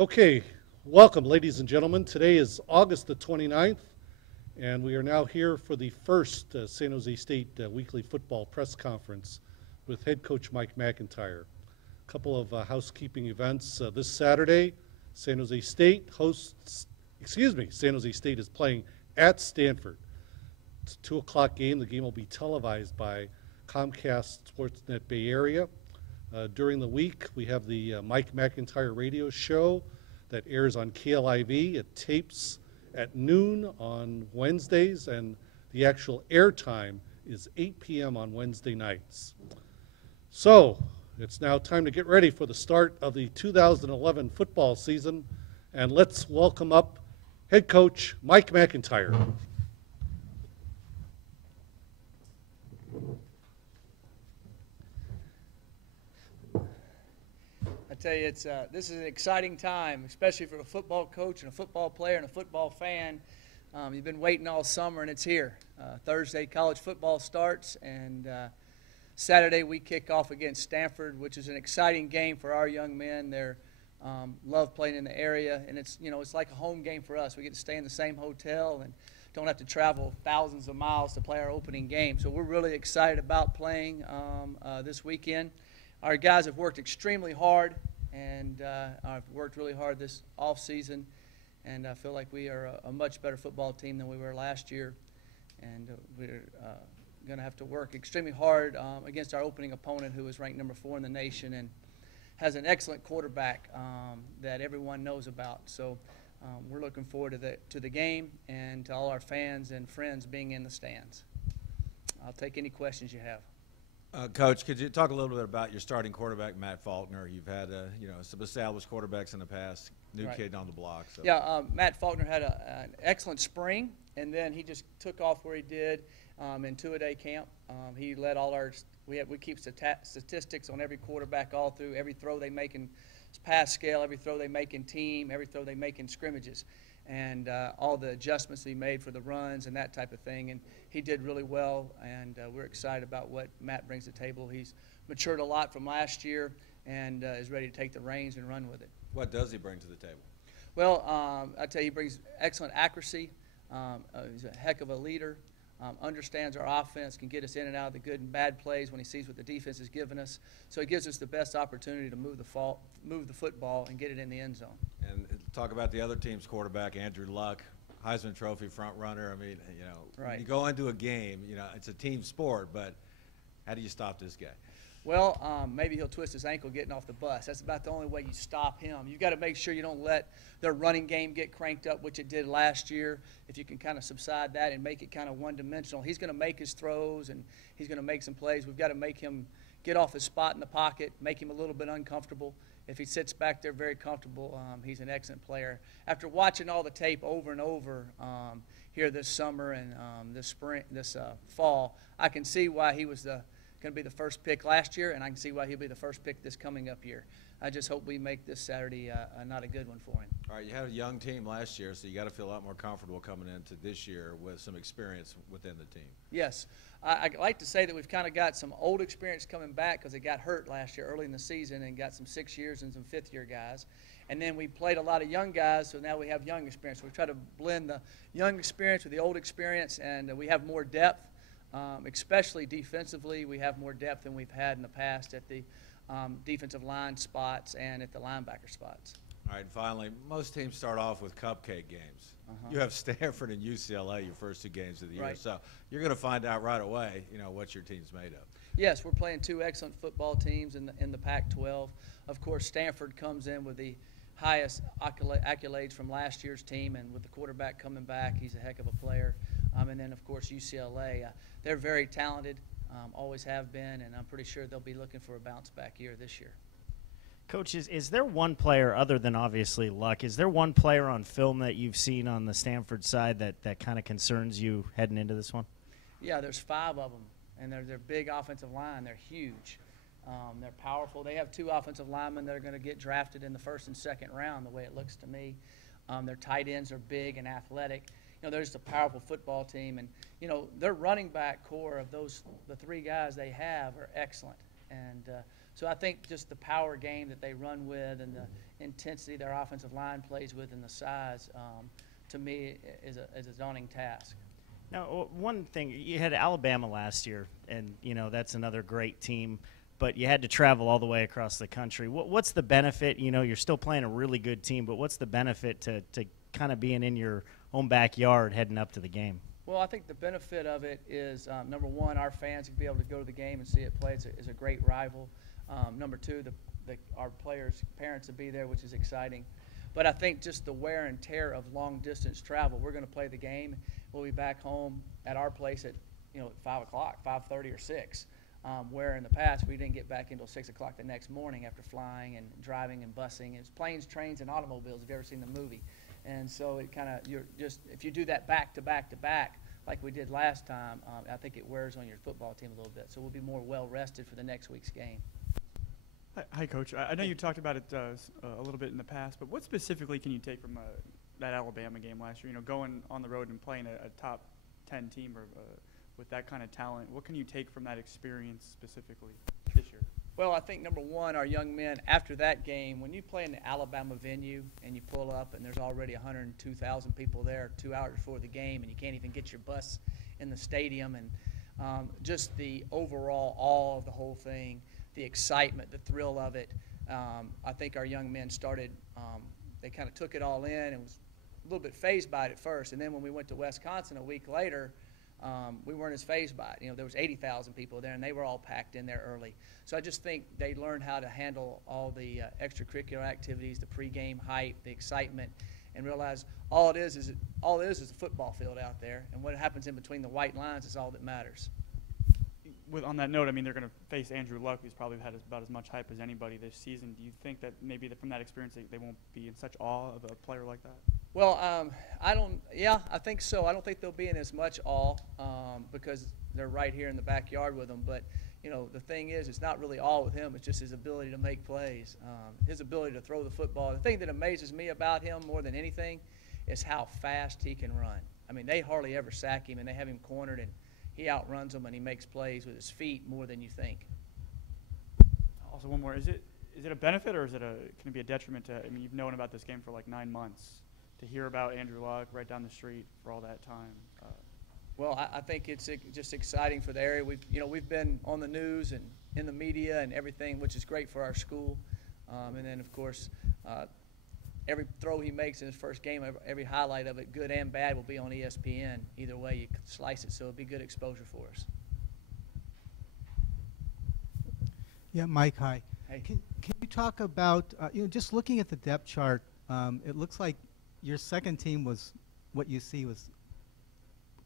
Okay, welcome, ladies and gentlemen. Today is August the 29th, and we are now here for the first San Jose State weekly football press conference with head coach Mike MacIntyre. A couple of housekeeping events. This Saturday, San Jose State is playing at Stanford. It's a 2 o'clock game. The game will be televised by Comcast Sportsnet Bay Area. During the week, we have the Mike MacIntyre radio show that airs on KLIV. It tapes at noon on Wednesdays, and the actual air time is 8 p.m. on Wednesday nights. So, it's now time to get ready for the start of the 2011 football season, and let's welcome up head coach Mike MacIntyre. I tell you, this is an exciting time, especially for a football coach and a football player and a football fan. You've been waiting all summer, and it's here. Thursday, college football starts, and Saturday we kick off against Stanford, which is an exciting game for our young men. They love playing in the area, and it's like a home game for us. We get to stay in the same hotel and don't have to travel thousands of miles to play our opening game. So we're really excited about playing this weekend. Our guys have worked extremely hard, and I've worked really hard this off season, and I feel like we are a much better football team than we were last year, and we're going to have to work extremely hard against our opening opponent, who is ranked number 4 in the nation and has an excellent quarterback that everyone knows about. So we're looking forward to the game and to all our fans and friends being in the stands. I'll take any questions you have. Coach, could you talk a little bit about your starting quarterback, Matt Faulkner? You've had some established quarterbacks in the past, new kid on the block. So. Yeah, Matt Faulkner had an excellent spring, and then he just took off where he did in two-a-day camp. He led all our we keep statistics on every quarterback all through, every throw they make in pass scale, every throw they make in team, every throw they make in scrimmages, and all the adjustments he made for the runs and that type of thing. And he did really well, and we're excited about what Matt brings to the table. He's matured a lot from last year and is ready to take the reins and run with it. What does he bring to the table? Well, I tell you, he brings excellent accuracy. He's a heck of a leader. Understands our offense, can get us in and out of the good and bad plays when he sees what the defense has given us. So he gives us the best opportunity to move the football and get it in the end zone. And talk about the other team's quarterback, Andrew Luck, Heisman Trophy front runner. I mean, right. When you go into a game, it's a team sport, but how do you stop this guy? Well, maybe he'll twist his ankle getting off the bus. That's about the only way you stop him. You've got to make sure you don't let their running game get cranked up, which it did last year. If you can kind of subside that and make it kind of one-dimensional, he's going to make his throws and he's going to make some plays. We've got to make him get off his spot in the pocket, make him a little bit uncomfortable. If he sits back there very comfortable, he's an excellent player. After watching all the tape over and over here this summer and this fall, I can see why he was going to be the first pick last year, and I can see why he'll be the first pick this coming up year. I just hope we make this Saturday not a good one for him. All right, you had a young team last year, so you got to feel a lot more comfortable coming into this year with some experience within the team. Yes. I like to say that we've kind of got some old experience coming back because they got hurt last year early in the season and got some 6 years and some fifth-year guys. And then we played a lot of young guys, so now we have young experience. We try to blend the young experience with the old experience, and we have more depth. Especially defensively, we have more depth than we've had in the past at the defensive line spots and at the linebacker spots. All right, finally, most teams start off with cupcake games. You have Stanford and UCLA your first 2 games of the year, so you're going to find out right away, what your team's made of. Yes, we're playing 2 excellent football teams in the Pac-12. Of course, Stanford comes in with the highest accolades from last year's team, and with the quarterback coming back, he's a heck of a player. And then, of course, UCLA. They're very talented, always have been, and I'm pretty sure they'll be looking for a bounce-back year this year. Coach, is there one player, other than obviously Luck, is there one player on film that you've seen on the Stanford side that kind of concerns you heading into this one? Yeah, there's 5 of them, and they're big offensive line. They're huge. They're powerful. They have 2 offensive linemen that are going to get drafted in the first and second round, the way it looks to me. Their tight ends are big and athletic. They're just a powerful football team, and their running back core of the 3 guys they have are excellent, and So I think just the power game that they run with and the intensity their offensive line plays with and the size, to me, is a daunting task. Now, one thing, you had Alabama last year, and, that's another great team, but you had to travel all the way across the country. What's the benefit? You're still playing a really good team, but what's the benefit to kind of being in your own backyard heading up to the game? Well, I think the benefit of it is, number one, our fans will be able to go to the game and see it play. It's a great rival. Number two, our players' parents will be there, which is exciting. But I think just the wear and tear of long-distance travel, we're going to play the game. We'll be back home at our place at 5 o'clock, 5:30 or 6, where in the past we didn't get back until 6 o'clock the next morning after flying and driving and busing. It's planes, trains, and automobiles, if you've ever seen the movie. And so it kind of, if you do that back to back to back, like we did last time, I think it wears on your football team a little bit. So we'll be more well-rested for the next week's game. Hi, Coach. I know you talked about it a little bit in the past, but what specifically can you take from that Alabama game last year? Going on the road and playing a top 10 team with that kind of talent. What can you take from that experience specifically this year? Well, I think, number one, our young men, after that game, when you play in the Alabama venue and you pull up and there's already 102,000 people there 2 hours before the game and you can't even get your bus in the stadium, and just the overall awe of the whole thing, the excitement, the thrill of it, I think our young men started, they kind of took it all in and was a little bit fazed by it at first. And then when we went to Wisconsin a week later, we weren't as fazed by it. There was 80,000 people there, and they were all packed in there early. So I just think they learned how to handle all the extracurricular activities, the pregame hype, the excitement, and realize all it is a football field out there, and what happens in between the white lines is all that matters. On that note, they're going to face Andrew Luck, who's probably had about as much hype as anybody this season. Do you think that maybe from that experience they won't be in such awe of a player like that? Well, I think so. I don't think they'll be in as much awe because they're right here in the backyard with them. But, the thing is, it's not really awe with him. It's just his ability to make plays, his ability to throw the football. The thing that amazes me about him more than anything is how fast he can run. They hardly ever sack him, and they have him cornered, and he outruns them, and he makes plays with his feet more than you think. Also, one more. Is it a benefit or can it be a detriment to, you've known about this game for like 9 months, to hear about Andrew Luck right down the street for all that time? Well, I think it's just exciting for the area. We've been on the news and in the media and everything, which is great for our school. And then, of course, every throw he makes in his first game, every highlight of it, good and bad, will be on ESPN. Either way you slice it, so it'll be good exposure for us. Yeah, Mike, hi. Hey. Can you talk about, just looking at the depth chart, it looks like your second team was what you see was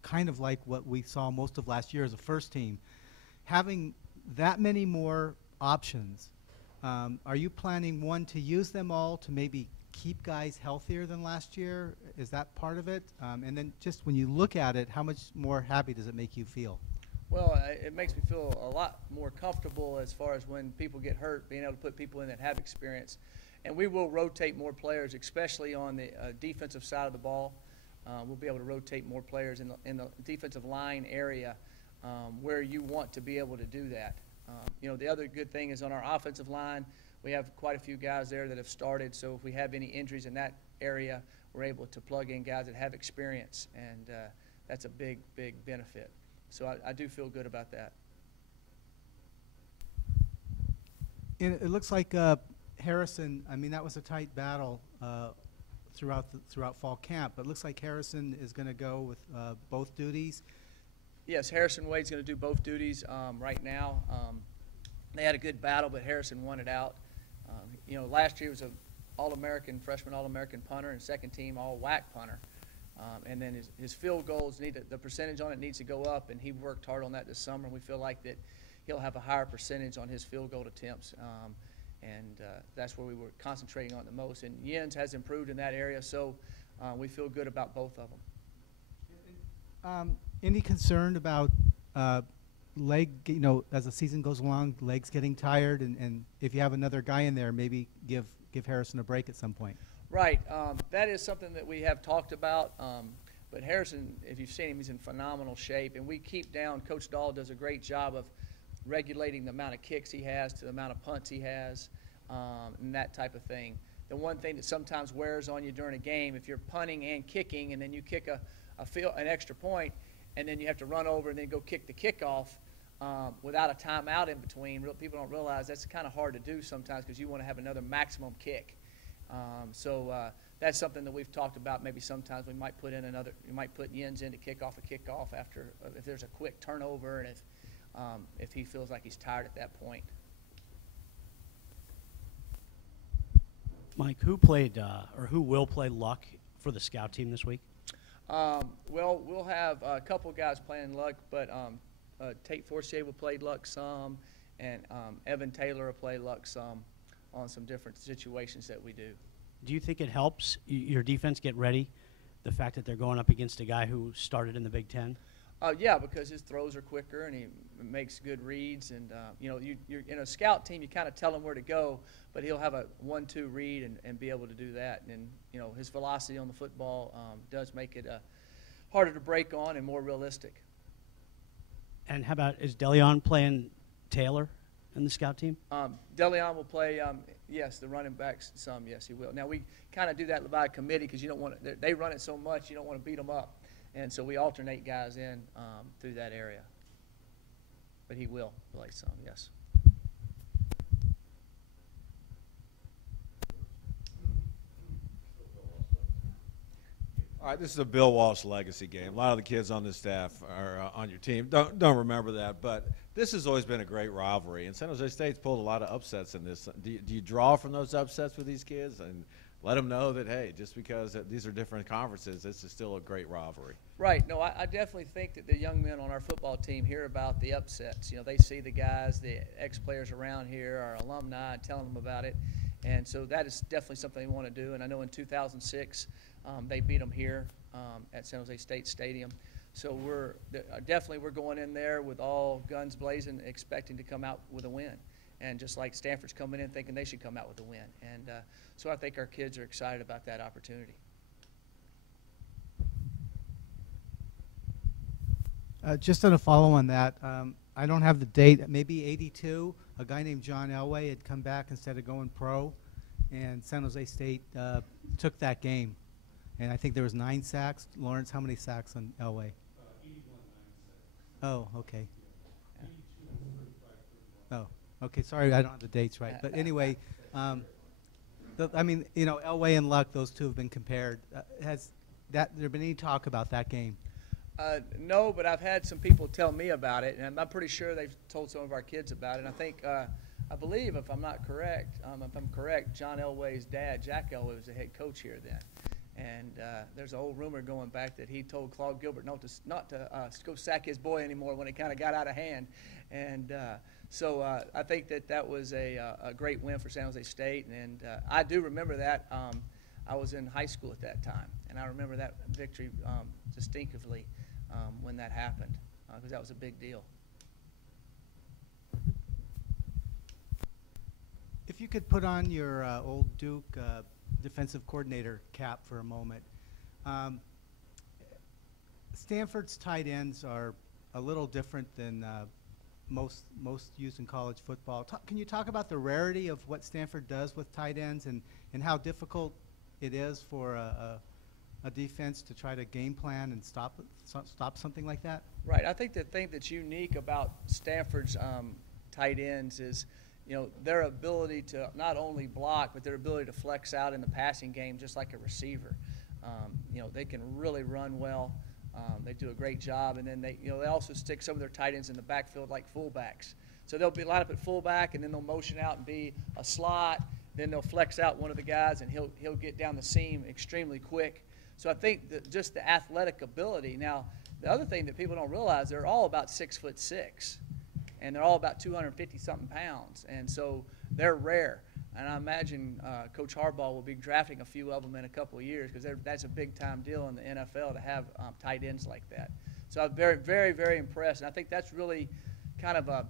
kind of like what we saw most of last year as a first team. Having that many more options, are you planning, one, to use them all to maybe keep guys healthier than last year? Is that part of it? And then just when you look at it, how much more happy does it make you feel? Well, it makes me feel a lot more comfortable as far as when people get hurt, being able to put people in that have experience. And we will rotate more players, especially on the defensive side of the ball. We'll be able to rotate more players in the defensive line area where you want to be able to do that. The other good thing is on our offensive line, we have quite a few guys there that have started, so if we have any injuries in that area, we're able to plug in guys that have experience, and that's a big, big benefit. So I do feel good about that. And it looks like Harrison, that was a tight battle throughout fall camp, but it looks like Harrison is going to go with both duties. Yes, Harrison Wade's going to do both duties right now. They had a good battle, but Harrison won it out. Last year was an All-American, freshman All-American punter and second team All-WAC punter. And then his field goals, the percentage on it needs to go up, and he worked hard on that this summer. And we feel like that he'll have a higher percentage on his field goal attempts. That's where we were concentrating on the most. And Jens has improved in that area, so we feel good about both of them. Any concern about leg, as the season goes along, legs getting tired, and if you have another guy in there, maybe give Harrison a break at some point? Right. That is something that we have talked about. But Harrison, if you've seen him, he's in phenomenal shape. And we keep down. Coach Dahl does a great job of regulating the amount of kicks he has to the amount of punts he has, and that type of thing. The one thing that sometimes wears on you during a game, if you're punting and kicking and then you kick an extra point and then you have to run over and then go kick the kickoff without a timeout in between, people don't realize that's kind of hard to do sometimes because you want to have another maximum kick. So that's something that we've talked about. Maybe sometimes we might put Jens in to kick off a kickoff after if there's a quick turnover and if he feels like he's tired at that point. Mike, who played or who will play Luck for the scout team this week? Well, we'll have a couple guys playing Luck, but Tate Forcier will play Luck some, and Evan Taylor will play Luck some on some different situations that we do. Do you think it helps your defense get ready, the fact that they're going up against a guy who started in the Big Ten? Yeah, because his throws are quicker and he makes good reads. And, you're in a scout team, you kind of tell him where to go, but he'll have a 1-2 read and be able to do that. And, his velocity on the football does make it harder to break on and more realistic. And how about, is DeLeon playing Taylor in the scout team? DeLeon will play, yes, the running backs some, yes, he will. Now, we kind of do that by committee because you don't want to, they run it so much, you don't want to beat them up. And so we alternate guys in through that area. But he will play some, yes. All right, this is a Bill Walsh legacy game. A lot of the kids on this staff are on your team. Don't remember that, but this has always been a great rivalry. And San Jose State's pulled a lot of upsets in this. Do you draw from those upsets with these kids and let them know that, hey, just because these are different conferences, this is still a great rivalry? Right. No, I definitely think that the young men on our football team hear about the upsets. They see the guys, the ex-players around here, our alumni, telling them about it. And so that is definitely something they want to do. And I know in 2006, they beat them here at San Jose State Stadium. So we're going in there with all guns blazing, expecting to come out with a win. And just like Stanford's coming in thinking they should come out with a win. And so I think our kids are excited about that opportunity. Just on a follow on that, I don't have the date. Maybe 82, a guy named John Elway had come back instead of going pro, and San Jose State took that game. And I think there was 9 sacks. Lawrence, how many sacks on Elway? 81, 9 sacks. Oh, okay. Oh, okay. Sorry, I don't have the dates right. But anyway, Elway and Luck, those two have been compared. Has there been any talk about that game? No, but I've had some people tell me about it, and I'm pretty sure they've told some of our kids about it. And I think, I believe, if I'm correct, John Elway's dad, Jack Elway, was the head coach here then. And there's an old rumor going back that he told Claude Gilbert not to go sack his boy anymore when it kind of got out of hand. And so I think that was a great win for San Jose State. And I do remember that. I was in high school at that time, and I remember that victory distinctively when that happened, because that was a big deal. If you could put on your old Duke defensive coordinator cap for a moment. Stanford's tight ends are a little different than most used in college football. Can you talk about the rarity of what Stanford does with tight ends and how difficult it is for a defense to try to game plan and stop something like that? Right. I think the thing that's unique about Stanford's tight ends is, their ability to not only block, but their ability to flex out in the passing game just like a receiver. They can really run well. They do a great job, and then they also stick some of their tight ends in the backfield like fullbacks. So they'll be lined up at fullback, and then they'll motion out and be a slot. Then they'll flex out one of the guys, and he'll get down the seam extremely quick. So I think that just the athletic ability. Now, the other thing that people don't realize, they're all about 6'6", and they're all about 250-something pounds, and so they're rare. And I imagine Coach Harbaugh will be drafting a few of them in a couple of years because that's a big-time deal in the NFL to have tight ends like that. So I'm very, very, very impressed, and I think that's really kind of a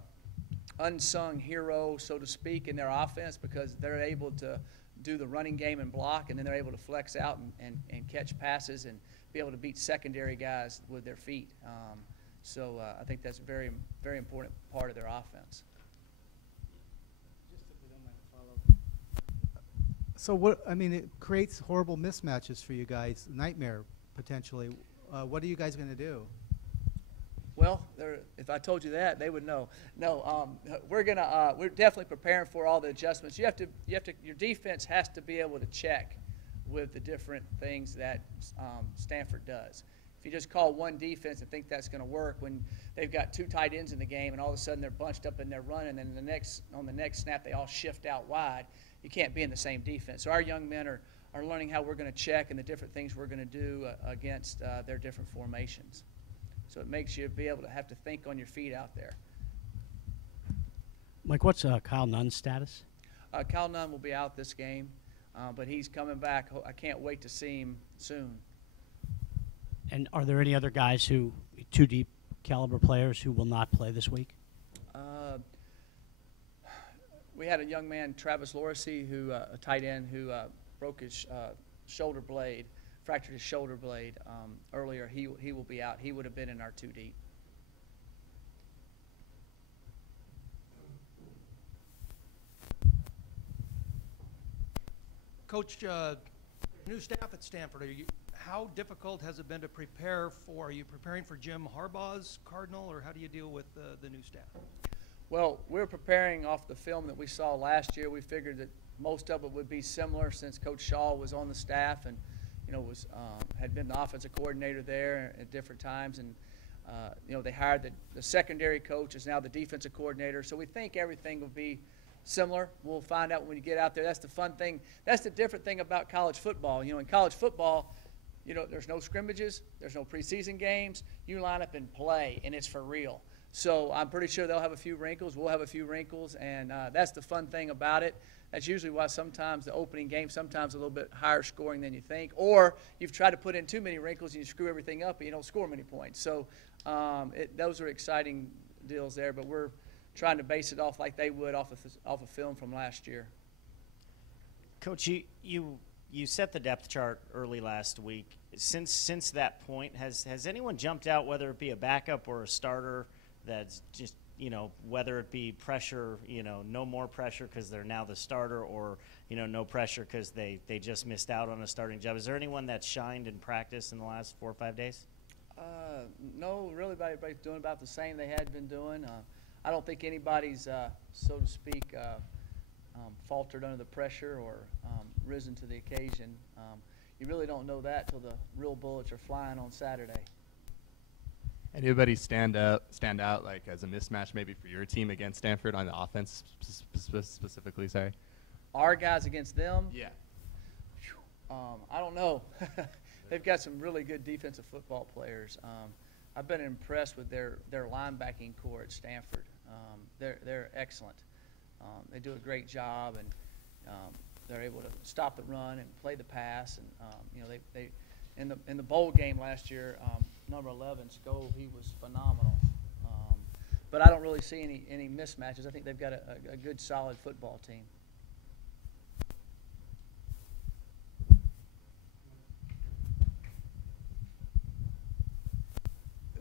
unsung hero, so to speak, in their offense because they're able to do the running game and block, and then they're able to flex out and catch passes and be able to beat secondary guys with their feet. So I think that's a very, very important part of their offense. Just if we don't mind to follow. So what, I mean, it creates horrible mismatches for you guys, nightmare potentially. What are you guys going to do? Well, if I told you that, they would know. No, we're definitely preparing for all the adjustments. Your defense has to be able to check with the different things that Stanford does. If you just call one defense and think that's going to work when they've got 2 tight ends in the game and all of a sudden they're bunched up and they're running, and then on the next snap they all shift out wide, you can't be in the same defense. So our young men are learning how we're going to check and the different things we're going to do against their different formations. So it makes you be able to have to think on your feet out there. Mike, what's Kyle Nunn's status? Kyle Nunn will be out this game, but he's coming back. I can't wait to see him soon. And are there any other guys who, 2 deep caliber players who will not play this week? We had a young man, Travis Lorissy, a tight end, who broke his shoulder blade, fractured his shoulder blade earlier. He will be out. He would have been in our 2 deep. Coach, new staff at Stanford, how difficult has it been to prepare for? Are you preparing for Jim Harbaugh's Cardinal, or how do you deal with the new staff? Well, we're preparing off the film that we saw last year. We figured that most of it would be similar since Coach Shaw was on the staff and had been the offensive coordinator there at different times, and they hired the secondary coach is now the defensive coordinator. So we think everything will be similar. We'll find out when we get out there. That's the fun thing. That's the different thing about college football. In college football, there's no scrimmages, there's no preseason games. You line up and play, and it's for real. So I'm pretty sure they'll have a few wrinkles. We'll have a few wrinkles, and that's the fun thing about it. That's usually why sometimes the opening game sometimes a little bit higher scoring than you think, or you've tried to put in too many wrinkles and you screw everything up and you don't score many points. So those are exciting deals there, but we're trying to base it off like they would off of film from last year. Coach, you set the depth chart early last week. Since that point, has anyone jumped out, whether it be a backup or a starter, that's just whether it be pressure, no more pressure because they're now the starter, or no pressure because they just missed out on a starting job? Is there anyone that's shined in practice in the last 4 or 5 days? No, really, everybody's doing about the same they had been doing. I don't think anybody's, so to speak, faltered under the pressure or risen to the occasion. You really don't know that till the real bullets are flying on Saturday. Anybody stand out like as a mismatch maybe for your team against Stanford on the offense specifically? Sorry. Our guys against them? Yeah. I don't know. They've got some really good defensive football players. I've been impressed with their linebacking core at Stanford. They're excellent. They do a great job, and they're able to stop the run and play the pass. And they in the bowl game last year, number 11, Scove, he was phenomenal. But I don't really see any mismatches. I think they've got a good, solid football team.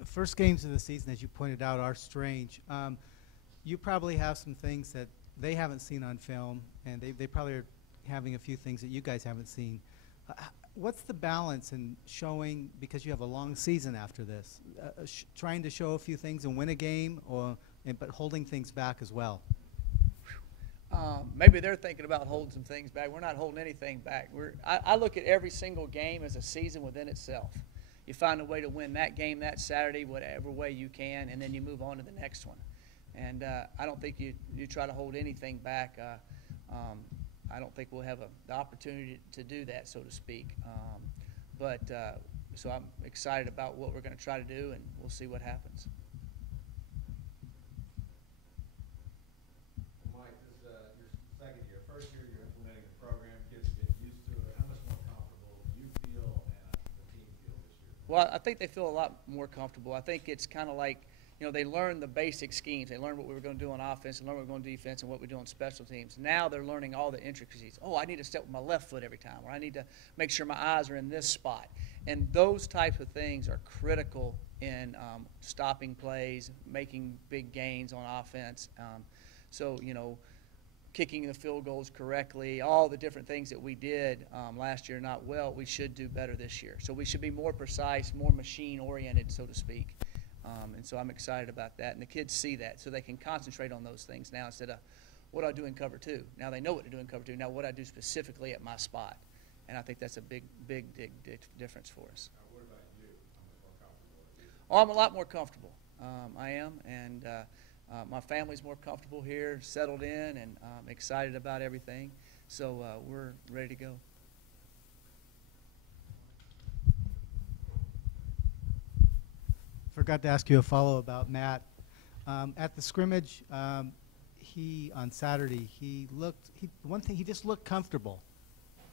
First games of the season, as you pointed out, are strange. You probably have some things that they haven't seen on film, and they probably are having a few things that you guys haven't seen. What's the balance in showing, because you have a long season after this, trying to show a few things and win a game, but holding things back as well? Maybe they're thinking about holding some things back. We're not holding anything back. I look at every single game as a season within itself. You find a way to win that game that Saturday, whatever way you can, and then you move on to the next one. And I don't think you try to hold anything back. I don't think we'll have the opportunity to do that, so to speak. So I'm excited about what we're going to try to do, and we'll see what happens. Mike, this is your second year. First year you're implementing the program. Kids get used to it. How much more comfortable do you feel and the team feel this year? Well, I think they feel a lot more comfortable. I think it's kind of like, they learned the basic schemes. They learned what we were going to do on offense, and learned what we were going to do on defense, and what we do on special teams. Now they're learning all the intricacies. Oh, I need to step with my left foot every time, or I need to make sure my eyes are in this spot. And those types of things are critical in stopping plays, making big gains on offense. So, kicking the field goals correctly, all the different things that we did last year not well, we should do better this year. So we should be more precise, more machine-oriented, so to speak. And so I'm excited about that. And the kids see that, so they can concentrate on those things now instead of what I do in cover 2. Now they know what to do in cover 2. Now what I do specifically at my spot. And I think that's a big difference for us. What about you? How much more comfortable are you? Oh, I'm a lot more comfortable. I am, and my family's more comfortable here, settled in, and excited about everything. So we're ready to go. Forgot to ask you a follow about Matt. At the scrimmage, on Saturday, he just looked comfortable,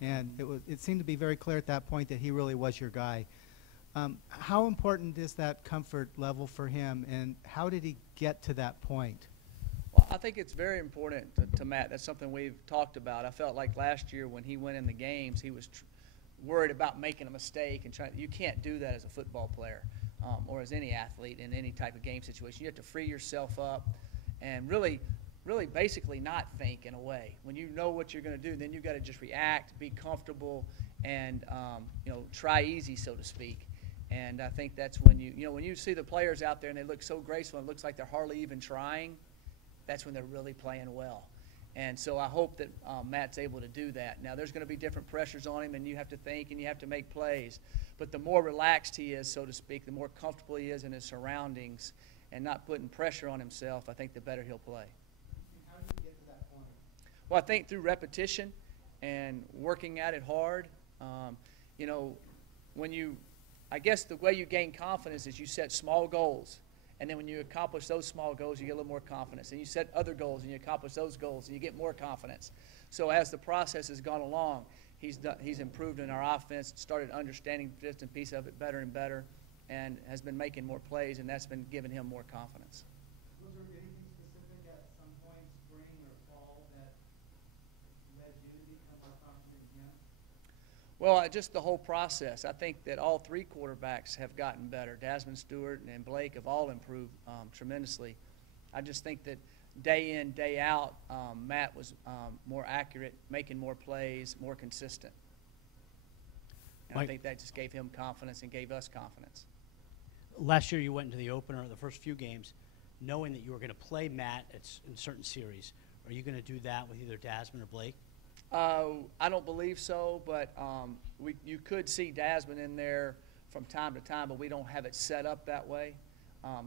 and it seemed to be very clear at that point that he really was your guy. How important is that comfort level for him, and how did he get to that point? Well, I think it's very important to Matt. That's something we've talked about. I felt like last year when he went in the games, he was worried about making a mistake and trying. You can't do that as a football player or as any athlete in any type of game situation. You have to free yourself up and really basically not think in a way. When you know what you're going to do, then you've got to just react, be comfortable, and try easy, so to speak. And I think that's when when you see the players out there and they look so graceful and it looks like they're hardly even trying, that's when they're really playing well. And so I hope that Matt's able to do that. Now, there's going to be different pressures on him, and you have to think and you have to make plays. But the more relaxed he is, so to speak, the more comfortable he is in his surroundings and not putting pressure on himself, I think the better he'll play. How did you get to that point? Well, I think through repetition and working at it hard. I guess the way you gain confidence is you set small goals. And then when you accomplish those small goals, you get a little more confidence. And you set other goals, and you accomplish those goals, and you get more confidence. So as the process has gone along, he's improved in our offense, started understanding bits and pieces of it better and better, and has been making more plays, and that's been giving him more confidence. Was there anything specific at some point, spring or fall, that led you to become more confident in him? Well, just the whole process. I think that all 3 quarterbacks have gotten better. Desmond Stewart and Blake have all improved tremendously. I just think that day in, day out, Matt was more accurate, making more plays, more consistent. And I think that just gave him confidence and gave us confidence. Last year you went into the opener, the first few games, knowing that you were going to play Matt in certain series. Are you going to do that with either Desmond or Blake? I don't believe so, but you could see Desmond in there from time to time, but we don't have it set up that way.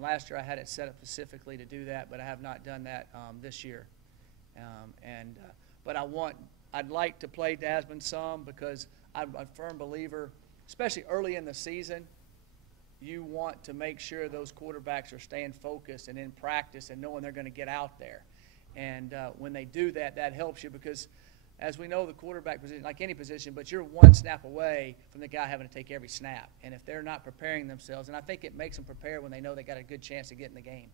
Last year I had it set up specifically to do that, but I have not done that this year. But I'd like to play Desmond some because I'm a firm believer, especially early in the season, you want to make sure those quarterbacks are staying focused and in practice and knowing they're going to get out there. And when they do that, that helps you because as we know, the quarterback position, like any position, but you're one snap away from the guy having to take every snap. And if they're not preparing themselves, and I think it makes them prepare when they know they got a good chance to get in the game.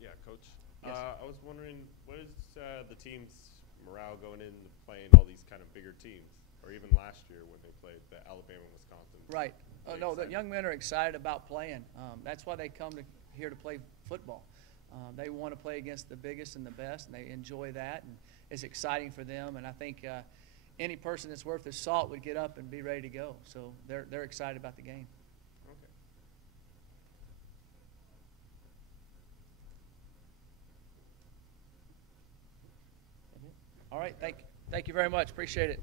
Yeah, Coach. Yes. I was wondering, what is the team's morale going into playing all these kind of bigger teams, or even last year when they played the Alabama and Wisconsin? Right. Oh, no, the young men are excited about playing. That's why they come here to play football. They want to play against the biggest and the best, and they enjoy that, and it's exciting for them. And I think any person that's worth his salt would get up and be ready to go. So they're excited about the game. Okay. All right. Thank you very much. Appreciate it.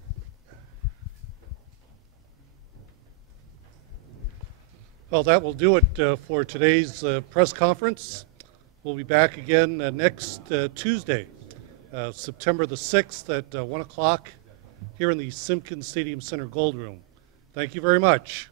Well, that will do it for today's press conference. We'll be back again next Tuesday, September the 6th at 1 o'clock here in the Simpkins Stadium Center Gold Room. Thank you very much.